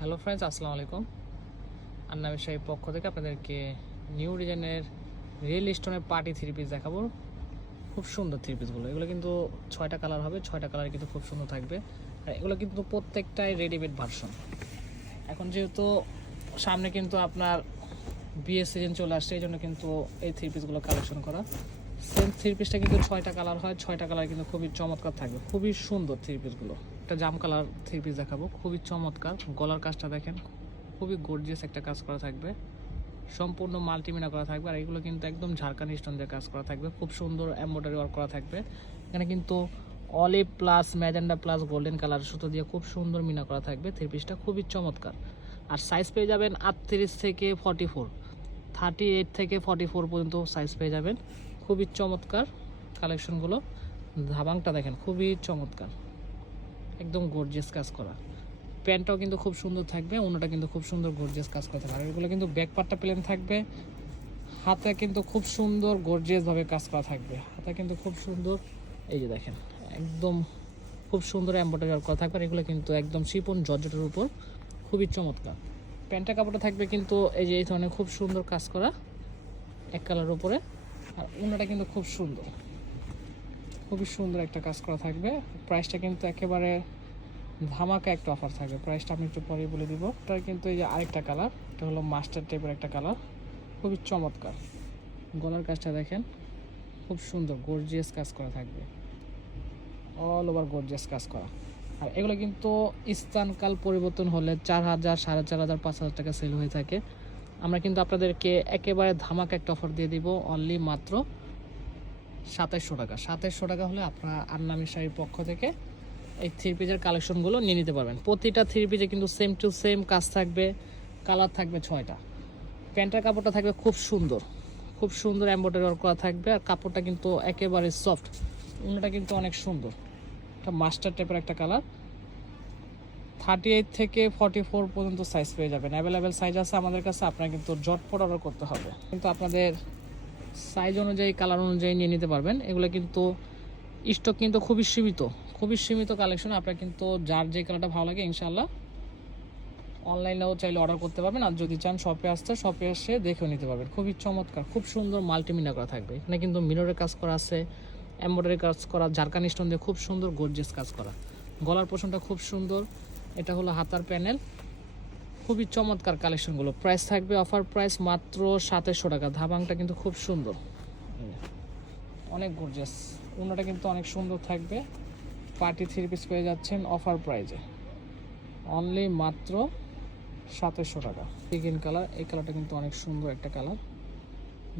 Hello friends আসসালামু আলাইকুম আন্না ব্যবসায়ীর পক্ষ থেকে আপনাদেরকে নিউ ডিজাইনের রিয়েল স্টোনের পার্টি থ্রি পিস দেখাবো। খুব সুন্দর থ্রি পিসগুলো এগুলো কিন্তু ছয়টা কালার হবে, ছয়টা কালার কিন্তু খুব সুন্দর থাকবে। আর এগুলো কিন্তু প্রত্যেকটাই রেডিমেড ভার্সন এখন যেহেতু সামনে কিন্তু আপনার বিয়ে সিজন চলে আসছে, এই জন্য কিন্তু এই থ্রি পিসগুলো কালেকশন করা। সেম থ্রি পিসটা কিন্তু ছয়টা কালার হয়, ছয়টা কালার কিন্তু খুবই চমৎকার থাকবে। খুবই সুন্দর থ্রি পিসগুলো একটা জাম কালার থ্রি পিস দেখাবো। খুবই চমৎকার। গলার কাজটা দেখেন, খুবই গর্জিয়াস একটা কাজ করা থাকবে। সম্পূর্ণ মাল্টিমিনা করা থাকবে, আর এগুলো কিন্তু একদম ঝাড়খান্ড স্টোন দিয়ে কাজ করা থাকবে। খুব সুন্দর এম্ব্রয়ডারি ওয়ার্ক করা থাকবে। এখানে কিন্তু olive plus magenta plus golden colour সুতো দিয়ে খুব সুন্দর মিনা করা থাকবে। থ্রি পিসটা খুবই চমৎকার। আর সাইজ পেয়ে যাবেন আটত্রিশ থেকে ফর্টি ফোর থার্টি এইট থেকে ফর্টি ফোর পর্যন্ত সাইজ পেয়ে যাবেন। খুবই চমৎকার কালেকশনগুলো ধাবাংটা দেখেন, খুবই চমৎকার। একদম গর্জেস কাজ করা। প্যান্টটাও কিন্তু খুব সুন্দর থাকবে অন্যটা কিন্তু খুব সুন্দর গর্জেস কাজ করা থাকবে। আর এগুলো কিন্তু ব্যাক পার্টটা প্লেন থাকবে। হাতে কিন্তু খুব সুন্দর গর্জিয়াসভাবে কাজ করা থাকবে। হাতে কিন্তু খুব সুন্দর। এই যে দেখেন, একদম খুব সুন্দর এম্ব্রয়ডারি করা থাকবে। আর এগুলো কিন্তু একদম শিপন জর্জেটের উপর। খুবই চমৎকার। প্যান্টের কাপড়টা থাকবে কিন্তু এই যে এই ধরনের খুব সুন্দর কাজ করা এক কালার উপরে। আর অন্যটা কিন্তু খুব সুন্দর। খুবই সুন্দর একটা কাজ করা থাকবে। প্রাইসটা কিন্তু একেবারে ধামাকা একটা অফার থাকবে। প্রাইসটা আমি একটু পরে বলে দিব। এটার কিন্তু এই যে আরেকটা কালার এটা হলো মাস্টার টাইপের একটা কালার খুবই চমৎকার। গলার কাজটা দেখেন, খুব সুন্দর গর্জিয়াস কাজ করা থাকবে। অল ওভার গর্জিয়াস কাজ করা। আর এগুলো কিন্তু স্থানকাল পরিবর্তন হলে চার হাজার, সাড়ে চার হাজার, পাঁচ হাজার টাকা সেল হয়ে থাকে। আমরা কিন্তু আপনাদেরকে একেবারে ধামাকা একটা অফার দিয়ে দিব অনলি মাত্র সাতাইশশো টাকা। সাতাইশশো টাকা হলে আপনারা আন্নামি শাড়ির পক্ষ থেকে এই থ্রি পিসের কালেকশনগুলো নিয়ে নিতে পারবেন। প্রতিটা থ্রি পিসে কিন্তু সেম টু সেম কাজ থাকবে কালার থাকবে ছয়টা। প্যান্টের কাপড়টা থাকবে খুব সুন্দর খুব সুন্দর এম্ব্রয়ডারি ওয়ার্ক করা থাকবে আর কাপড়টা কিন্তু একেবারে সফট অন্যটা কিন্তু অনেক সুন্দর। একটা মাস্টার টাইপের একটা কালার থার্টি এইট থেকে ফর্টি ফোর পর্যন্ত সাইজ পেয়ে যাবেন। অ্যাভেলেবেল সাইজ আছে আমাদের কাছে, আপনার কিন্তু জটপট অর্ডার করতে হবে। কিন্তু আপনাদের সাইজ অনুযায়ী কালার অনুযায়ী নিয়ে নিতে পারবেন। এগুলো কিন্তু স্টক কিন্তু খুবই সীমিত। খুবই সীমিত কালেকশন আপনার কিন্তু যার যে কালারটা ভালো লাগে ইনশাল্লাহ অনলাইনেও চাইলে অর্ডার করতে পারবেন, আর যদি চান শপে আসতে শপে এসে দেখেও নিতে পারবেন। খুবই চমৎকার, খুব সুন্দর মাল্টিমিনা করা থাকবে। এখানে কিন্তু মিররের কাজ করা আছে এমব্রয়ডারি কাজ করা ঝাড়খান স্টোন দিয়ে খুব সুন্দর গর্জিয়াস কাজ করা। গলার পোষণটা খুব সুন্দর, এটা হলো হাতার প্যানেল। খুবই চমৎকার কালেকশনগুলো প্রাইস থাকবে অফার প্রাইস মাত্র সাতেরশো টাকা। ধাবাংটা কিন্তু খুব সুন্দর। অনেক গর্জিয়াস অন্যটা কিন্তু অনেক সুন্দর থাকবে। পার্টি থ্রি পিস পেয়ে যাচ্ছেন অফার প্রাইজে। অনলি মাত্র সাতাশশো টাকা। পিগিন কালার এই কালারটা কিন্তু অনেক সুন্দর একটা কালার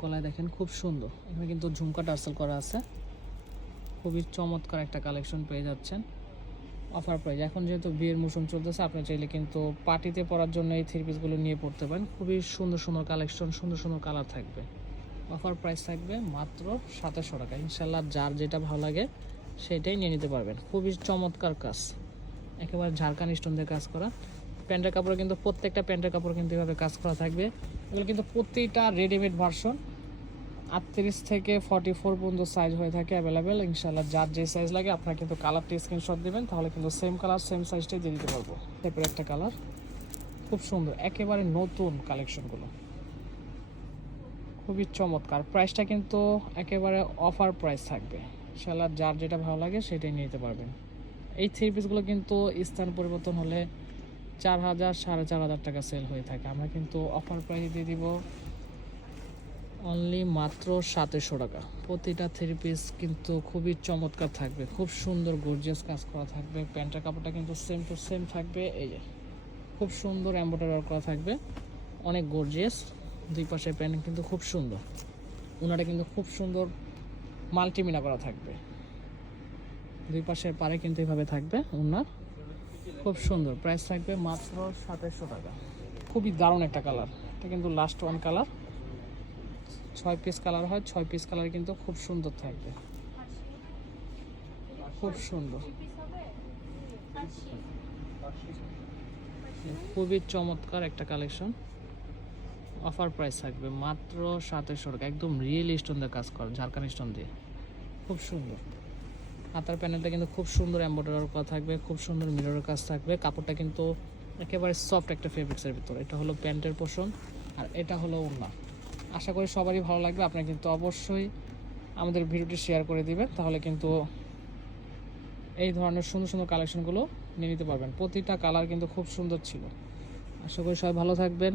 গলায় দেখেন খুব সুন্দর। এখানে কিন্তু ঝুমকা টার্সেল করা আছে। খুবই চমৎকার একটা কালেকশন পেয়ে যাচ্ছেন অফার প্রাইজ। এখন যেহেতু বিয়ের মৌসুম চলতেছে, আপনি চাইলে কিন্তু পার্টিতে পরার জন্য এই থ্রি পিসগুলো নিয়ে পড়তে পারেন। খুবই সুন্দর সুন্দর কালেকশন সুন্দর সুন্দর কালার থাকবে। অফার প্রাইস থাকবে মাত্র সাতাশশো টাকা। ইনশাল্লাহ যার যেটা ভালো লাগে সেটাই নিয়ে নিতে পারবেন। খুবই চমৎকার কাজ। একেবারে ঝাড়খান স্টোন দিয়ে কাজ করা। প্যান্টের কাপড় কিন্তু প্রত্যেকটা প্যান্টের কাপড় কিন্তু এভাবে কাজ করা থাকবে। এগুলো কিন্তু প্রতিটা রেডিমেড ভার্সন আটত্রিশ থেকে ফর্টি ফোর পর্যন্ত সাইজ হয়ে থাকে অ্যাভেলেবেল ইনশাল্লাহ যার যে সাইজ লাগে আপনারা কিন্তু কালারটি স্ক্রিনশট দেবেন, তাহলে কিন্তু সেম কালার সেম সাইজটাই দিয়ে দিতে পারব। টাইপের একটা কালার খুব সুন্দর, একেবারে নতুন কালেকশনগুলো খুবই চমৎকার। প্রাইসটা কিন্তু একেবারে অফার প্রাইস থাকবে। ইনশাল্লাহ যার যেটা ভালো লাগে সেটাই নিতে পারবেন। এই থ্রি পিসগুলো কিন্তু স্থান পরিবর্তন হলে চার হাজার, সাড়ে চার হাজার টাকা সেল হয়ে থাকে। আমরা কিন্তু অফার প্রাইস দিয়ে দিব অনলি মাত্র সাতেশো টাকা। প্রতিটা থ্রি পিস কিন্তু খুবই চমৎকার থাকবে, খুব সুন্দর গর্জিয়াস কাজ করা থাকবে। প্যান্টের কাপড়টা কিন্তু সেম টু সেম থাকবে। এই যে, খুব সুন্দর এম্ব্রয়ডারি করা থাকবে। অনেক গর্জিয়াস দুই পাশে প্যান্ট কিন্তু খুব সুন্দর। ওনাটা কিন্তু খুব সুন্দর মাল্টিমিনা করা থাকবে। দুই পাশের পারে কিন্তু এভাবে থাকবে ওনার। খুব সুন্দর। প্রাইস থাকবে মাত্র সাতাশশো টাকা। খুবই দারুণ একটা কালার। এটা কিন্তু লাস্ট ওয়ান কালার ছয় পিস কালার হয়, ছয় পিস কালার কিন্তু খুব সুন্দর থাকবে। খুব সুন্দর। খুবই চমৎকার একটা কালেকশন অফার প্রাইস থাকবে মাত্র সাতাশশো টাকা। একদম রিয়েল স্টোন দিয়ে কাজ করা ঝাড়খান স্টোন দিয়ে। খুব সুন্দর। হাতার প্যানেলটা কিন্তু খুব সুন্দর এম্ব্রয়ডারি করা থাকবে খুব সুন্দর মিররের কাজ থাকবে। কাপড়টা কিন্তু একেবারে সফট একটা ফেব্রিক্সের ভিতরে। এটা হলো প্যান্টের পোষণ আর এটা হলো ওড়না। আশা করি সবারই ভালো লাগবে। আপনারা কিন্তু অবশ্যই আমাদের ভিডিওটি শেয়ার করে দিবেন তাহলে কিন্তু এই ধরনের সুন্দর সুন্দর কালেকশনগুলো নিয়ে নিতে পারবেন। প্রতিটা কালার কিন্তু খুব সুন্দর ছিল। আশা করি সবাই ভালো থাকবেন।